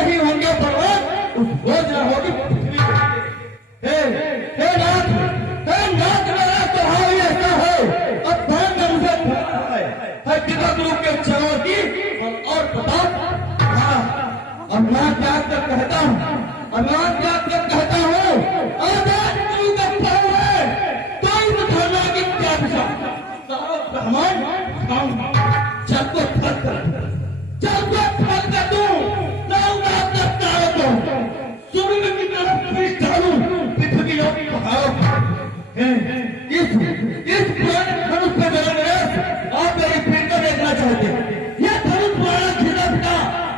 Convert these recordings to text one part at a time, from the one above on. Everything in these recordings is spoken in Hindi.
नहीं होंगे भगवान, उस बोझ न होगी पृथ्वी पे। हे नाथ, मेरा स्वभाव ऐसा है, अब धन में मुझे है विगत रूप के चरों की और प्रताप। अभिमान त्याग कर कहता हूँ, अभिमान त्याग कर कहता हूँ, आजाद गुरु का फल है, कोई भी धर्म की क्या दिशा ब्राह्मण जब को फल कर दूं, लाऊंगा अपना तारों को, सूर्य की तरफ पीठ डालूं, पृथ्वी और पहाड़ों पर। इस पुराने धनुष पे मेरा निवेश आप मेरी पीठ को देखना चाहते हैं। यह धनुष पुराना खिला पिता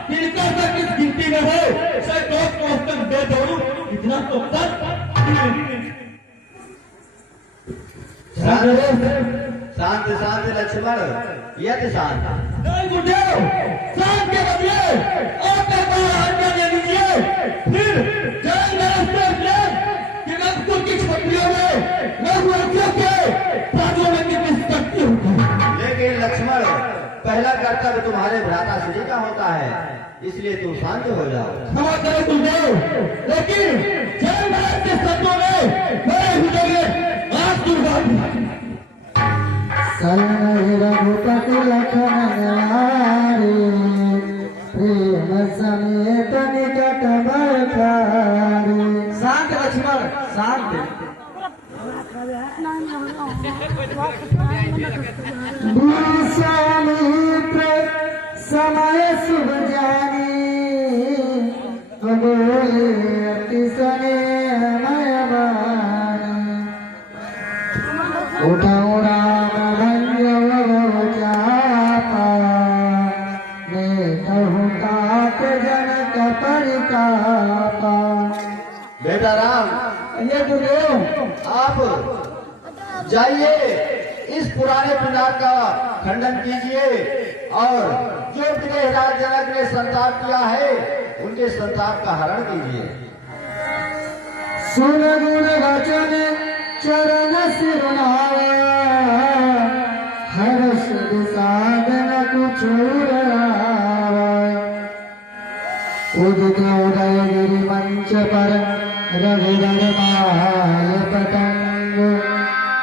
तिनका सा किस गिनती में हो, शायद दोस्त पहुंचकर दे दौड़ू, इतना तो शांत शांत लक्ष्मण, यदि शांत नहीं गुरुदेव, शांत के बदले आप एक बार आज्ञा दे दीजिए, फिर जाएंगे रास्ते में कि रघुकुल की छत्रियों में रघुवंशियों के प्राणों में कितनी शक्ति होती है। लेकिन लक्ष्मण, पहला कर्तव्य तुम्हारे भ्राता श्री का होता है, इसलिए तुम शांत हो जाओ। क्षमा करें गुरुदेव, लेकिन जय महाराज के शब्दों में मेरे हृदय में आज दुर्भाग्य रघुपति लखनवारे प्रेम समेत निकट बरतारे। शांत लक्ष्मण, शांत। विश्वामित्र समय शुभ जानी, बोले अति स्नेहमय वाणी। उठाओ राम चापा, मैं कहूँ तात जनक परितापा। बेटा राम, ये गुरुदेव आप जाइए, इस पुराने पिनाक का खंडन कीजिए और जो विदेहराज जनक ने संताप किया है, उनके संताप का हरण कीजिए। सुन गुण वचन चरण सिरनावा, हर्ष विषाद न कुछ उदित उदय गिरि मंच पर रघुवर माल पतंग,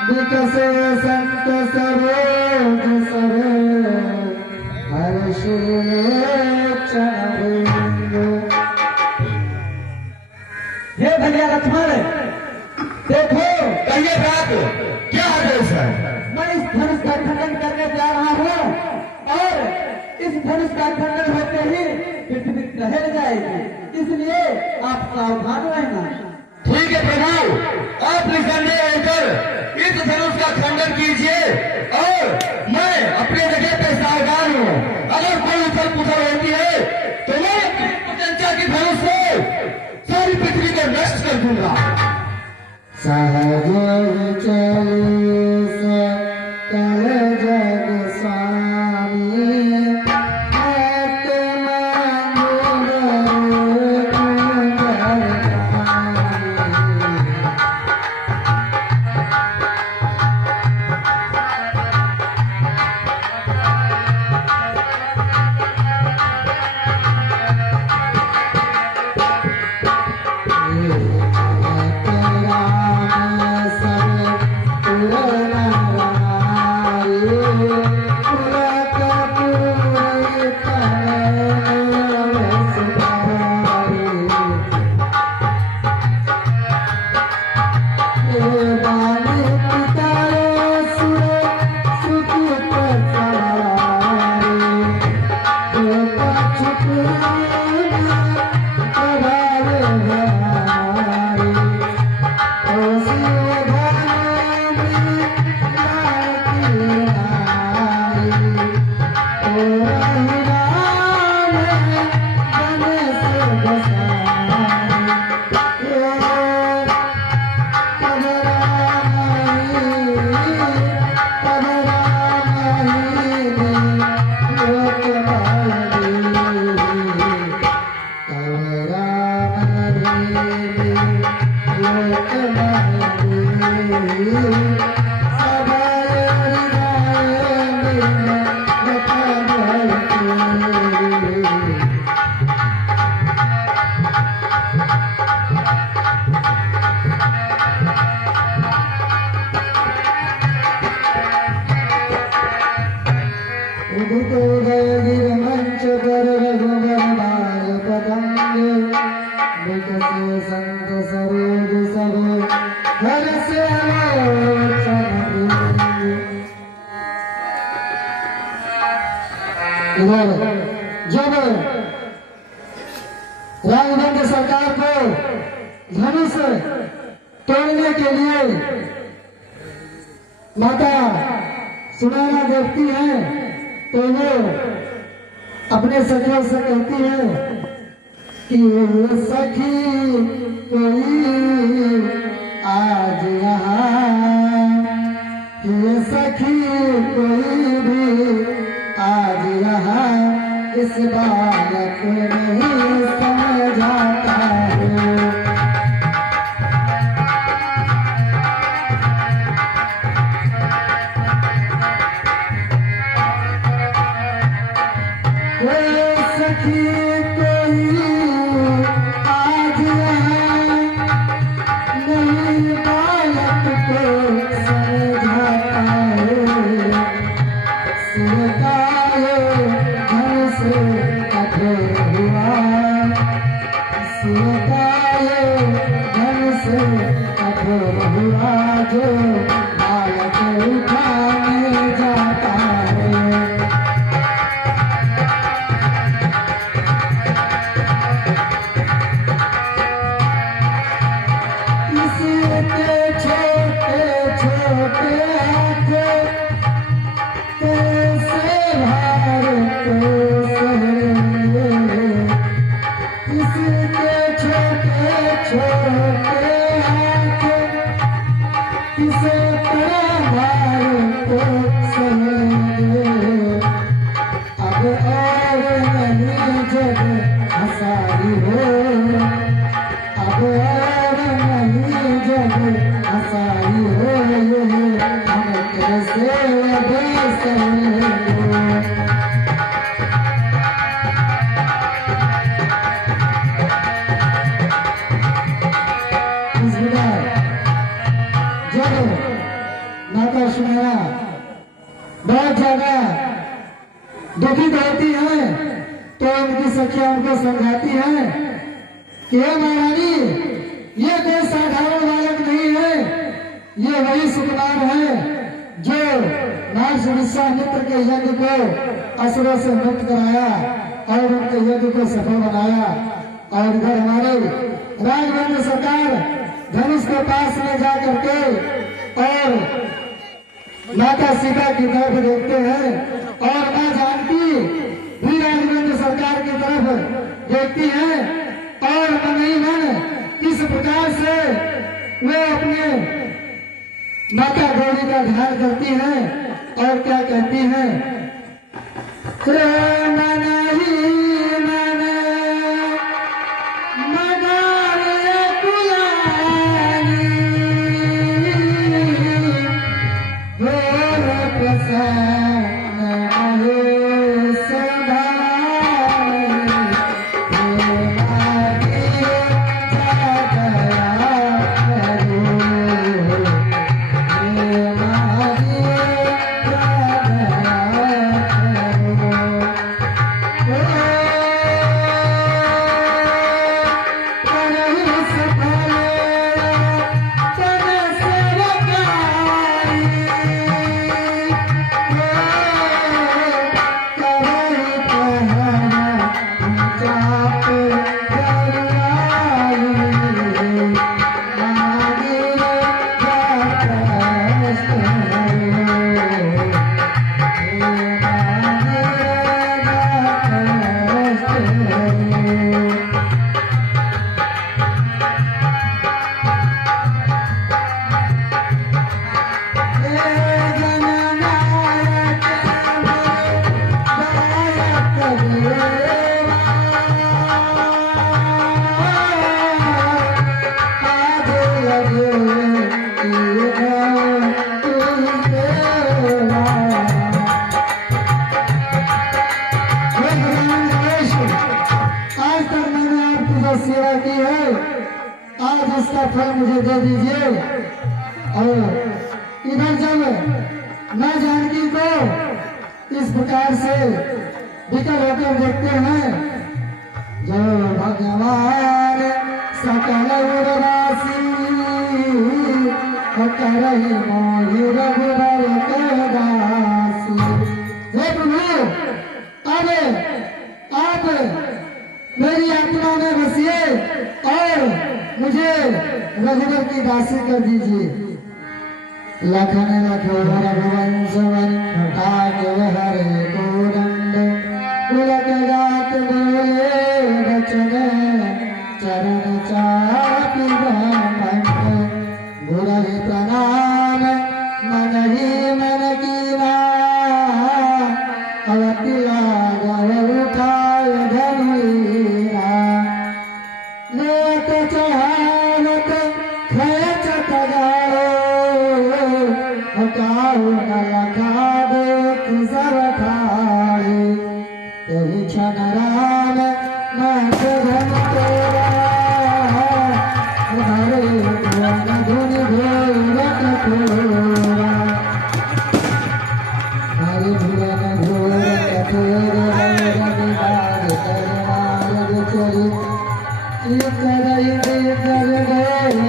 विकसे संत सरोज सर हर्ष चरण। हे भैया लक्ष्मण, देखो कहिए बात क्या आदेश है। मैं इस धनुष का खंडन करने जा रहा हूँ और इस धनुष का खंडन होते ही पृथ्वी टहल जाएगी, इसलिए आप सावधान रहना। ठीक है प्रभु, आप निसंदेह होकर इस धनुष का खंडन कीजिए और मैं अपने जगह पे सावधान हूँ। अगर कोई उथल पुथल होती है तो मैं अपनी प्रत्यंचा की धनुष से सारी पृथ्वी को नष्ट कर दूंगा। सहज चले सकल जग स्वामी, और जब राजभंग सरकार को धनुष तोड़ने के लिए माता सुनैना देखती है तो वो अपने सखियों से कहती है कि ये सखी कोई आज यहाँ, ये सखी कोई भी आज यहाँ इस बालक नहीं समझाता है। माता सुनैना बहुत ज्यादा दुखित होती है तो उनकी सखियां उनको समझाती है कि हे महारानी, ये कोई साधारण बालक नहीं है, ये वही सुकुमार है जो नाग विश्वामित्र के यज्ञ को असुरों से मुक्त कराया और उनके यज्ञ को सफल बनाया। और इधर हमारे राजभंग सरकार धनुष के पास में जा करके और माता सीता की तरफ देखते हैं और मां जानकी भी राजभंग सरकार की तरफ देखती है और मन ही मन किस प्रकार से वे अपने माता गौरी का ध्यान करती हैं और क्या कहती हैं, मन ही मन मदारे कुलानी भोर प्रसन्न आए सदा सेवा की है, आज इसका फल मुझे दे दीजिए। और इधर जब मां जानकी को इस प्रकार से विकल होकर देखते हैं, जो भगवान सकल उर्वासी करही मोहि रघुबर के दासी। हे प्रभु, अब मेरी आत्मा में बसिए और मुझे रघुवर की दासी कर दीजिए। लखन लखो रघुवंश वन काज हरे कोदंड पुलक गात बोले बचन चरण चापि ब्रह्मंड गुरहि प्रणाम मन ही मन कीना अवति लागव उठाय धनुरा लेत चढ़ावत खयच तगाओ काहु न लखा देख सब ठाए यही क्षण राम नाथ धन तोरा हरे भुवन धुनि घोर कठोरा हरे भुवन घोर कठोर रविदार करनार चरि करई दे कर गए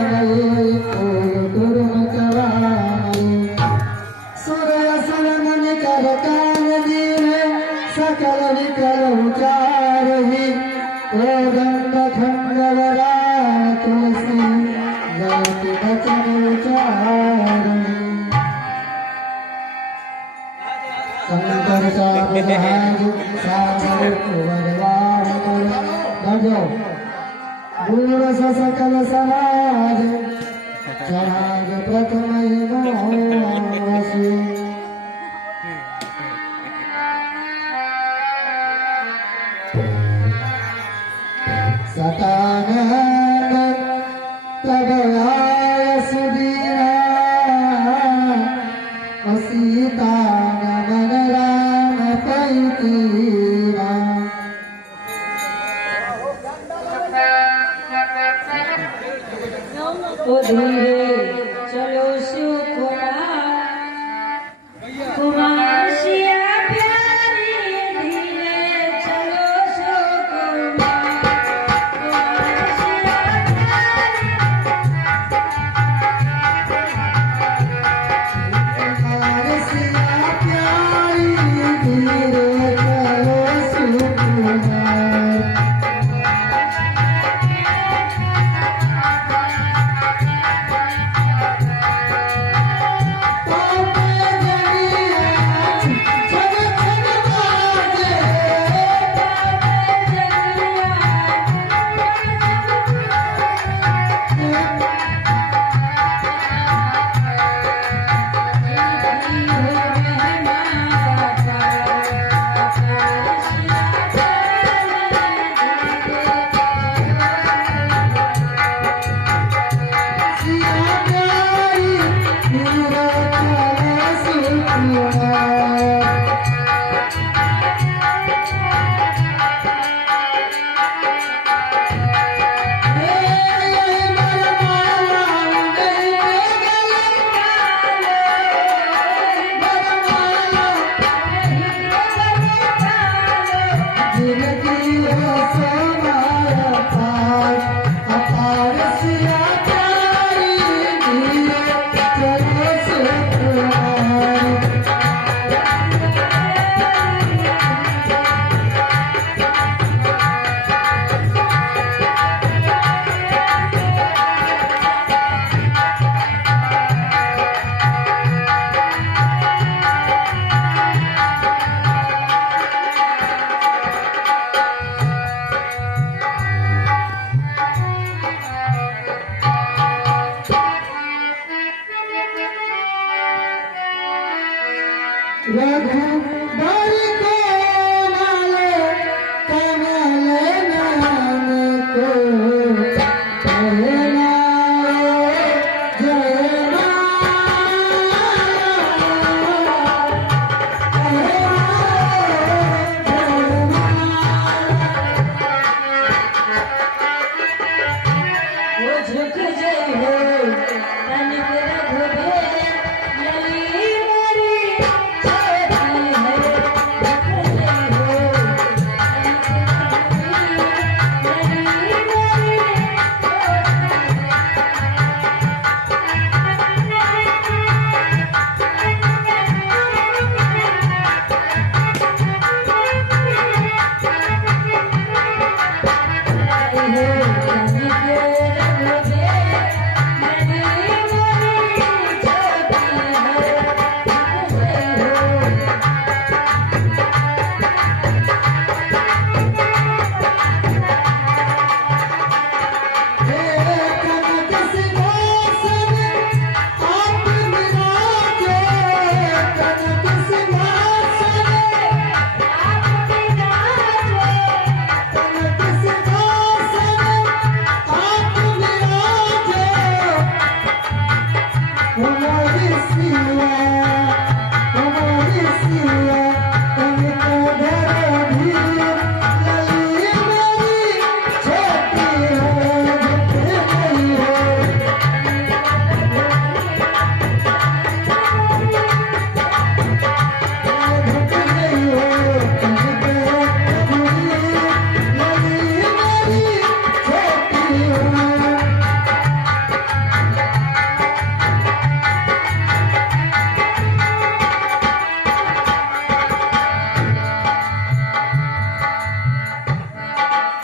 तुरुम कवाई सूर्य सलन निकर कान दीने सकल विकल उचार ही कोदंड खंडवरा तुलसी गति बचन उचार शंकर चाप जहाज सागर वरवार भजो दूर सकल समाज चढ़ाग प्रथम मोसी सतानंद तब आय सुदीना सीता नमन राम पैतीरा ओ धीरे चलो सुकुमार कुमार सिया प्यारी धीरे चलो सुकुमार कुमार सिया प्यारी धीरे चलो सुकुमार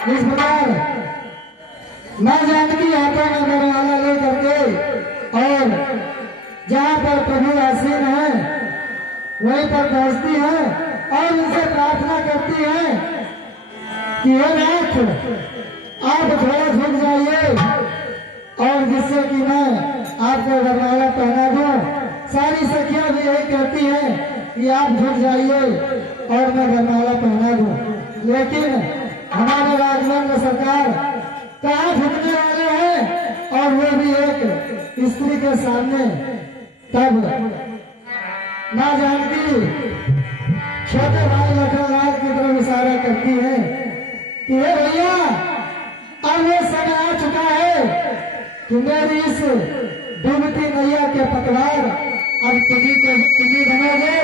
इस प्रकार माँ जानकी हाथों में वरमाला ले करके और जहाँ पर प्रभु आसीन है वहीं पर पहुंचती है और उनसे प्रार्थना करती है कि हे नाथ, आप थोड़ा झुक जाइए और जिससे कि मैं आपको वरमाला पहना दूं। सारी सखियां भी यही कहती हैं कि आप झुक जाइए और मैं वरमाला पहना दूं। लेकिन हमारे राजमंड सरकार कहाँ झुकने वाले हैं, और वो भी एक स्त्री के सामने। तब माँ जानकी छोटे भाई लखनलाल की तरफ इशारा करती है कि हे भैया, अब वो समय आ चुका है कि मेरी इस डूबती नैया के पतवार अब तुम्ही बनोगे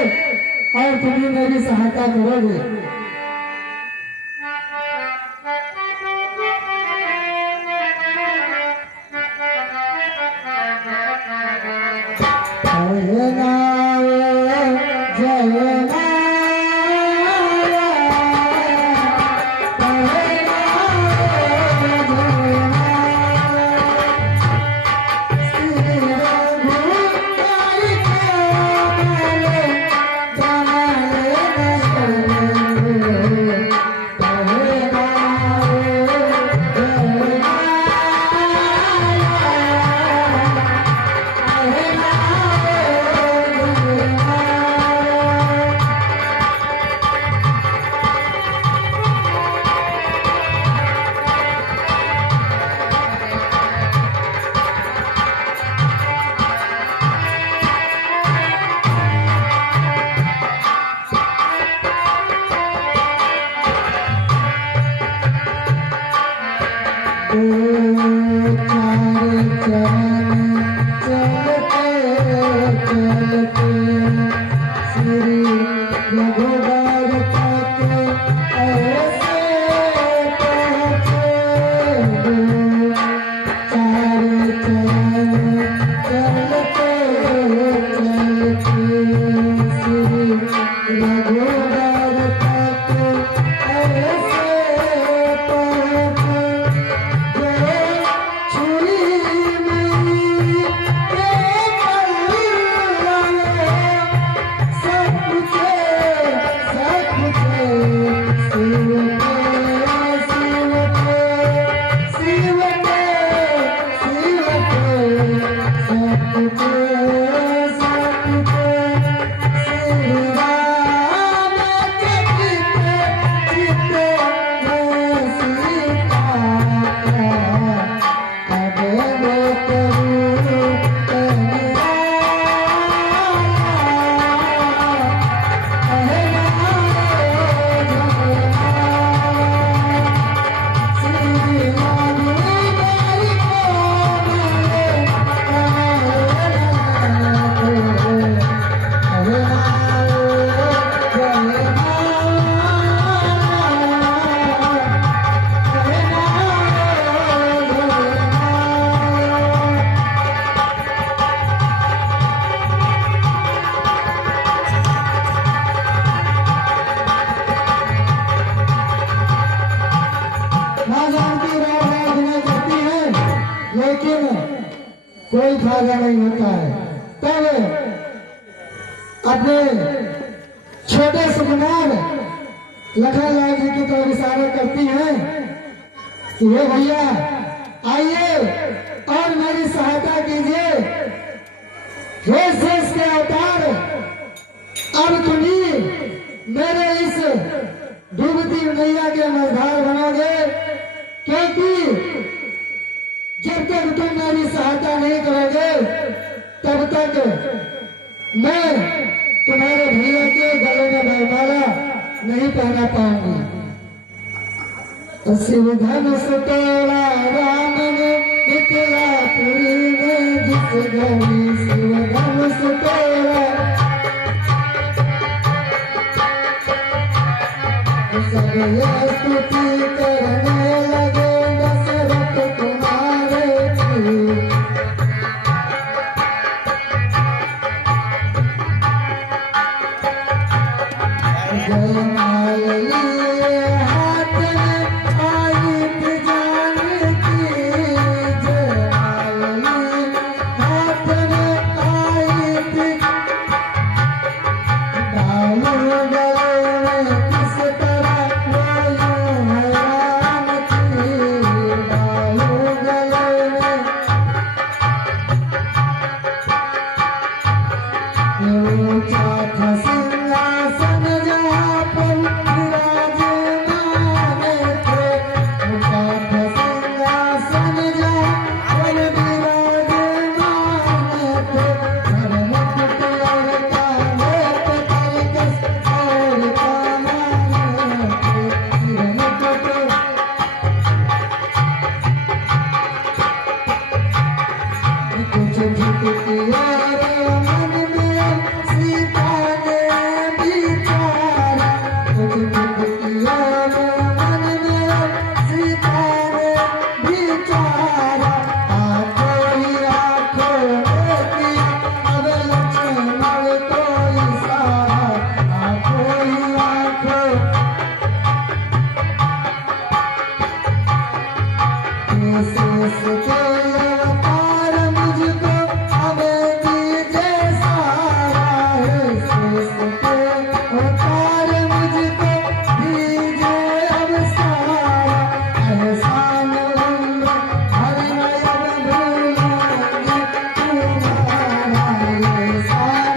और तुम्ही मेरी सहायता करोगे। कोई फायदा नहीं होता है। तब अपने छोटे सुकुमार लखनलाल जी की तरफ इशारा करती हैं कि हे भैया आइए और मेरी सहायता कीजिए। हे शेष के अवतार, अब तुम्ही मेरे इस डूबती नैया के मझधार बनोगे, क्योंकि जब तक तुम मेरी सहायता नहीं करोगे तब तक मैं तुम्हारे भैया के गले में वरमाला नहीं पहना पाऊंगी। शिव धनुष तोड़ा राम ने निकला पुरी में, जिस घड़ी शिव धनुष तोड़ा सब ये स्तुति करने लगे दशरथ तुम्हारे की। जयमाल लिए हाथ में आई इसके अवतार मुझको अब दीजिए सारा है, इसके अवतार मुझको दीजिए अब सारा, एहसान उम्र भर मैं अब भूलूंगी तुम्हारा एहसान।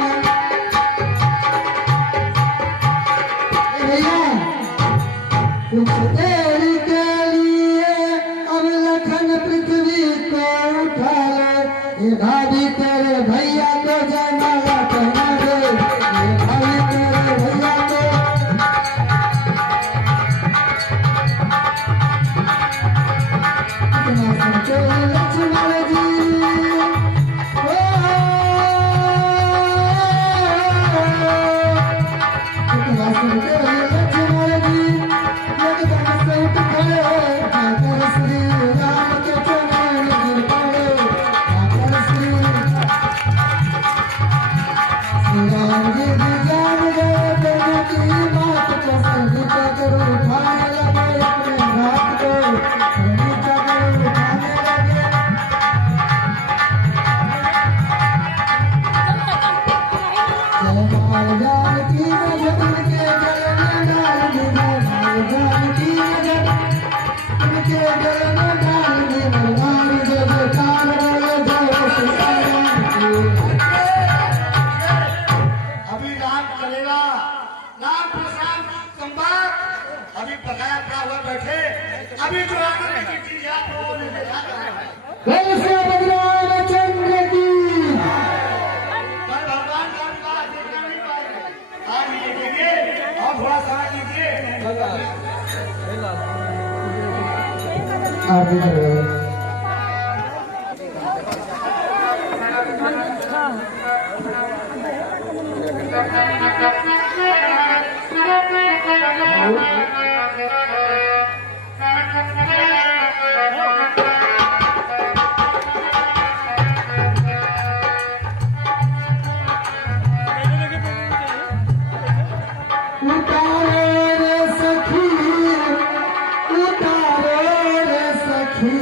भैया कुछ देर के लिए अब लखन पृथ्वी को उठा ले, ये भाभी तेरे भैया को जयमाला पहना दे, ये भाभी तेरे भैया को इतना सुनते लक्ष्मण जी ओ, इतना सुनते लक्ष्मण जी एकदम से उठ खड़े, आकर श्री राम के चरण गिर पड़े, आकर श्री राम जी भी जान गए दोनों की बात को, नीचा कर उठाने लगे अपने हाथ को, नीचा कर उठाने लगे। जयमाल जानकी नजर उनके गले में डाल दी, जयमाल जानकी नजर उनके गले में डाल दी, भगवान जय जयकार बोले जय सीताराम की। अभी राम चलेगा, राम प्रसाद संवाद अभी बकाया पड़ा हुआ बैठे, अभी जो आगे की चीज आप लोगों ने देखा है वैसे रामचंद्र की पर भगवान राम का देखना नहीं पाएंगे, आज ये देखिए और थोड़ा समय दीजिए। आप भी चले गए। उतारो रे सखी, उतारो रे सखी,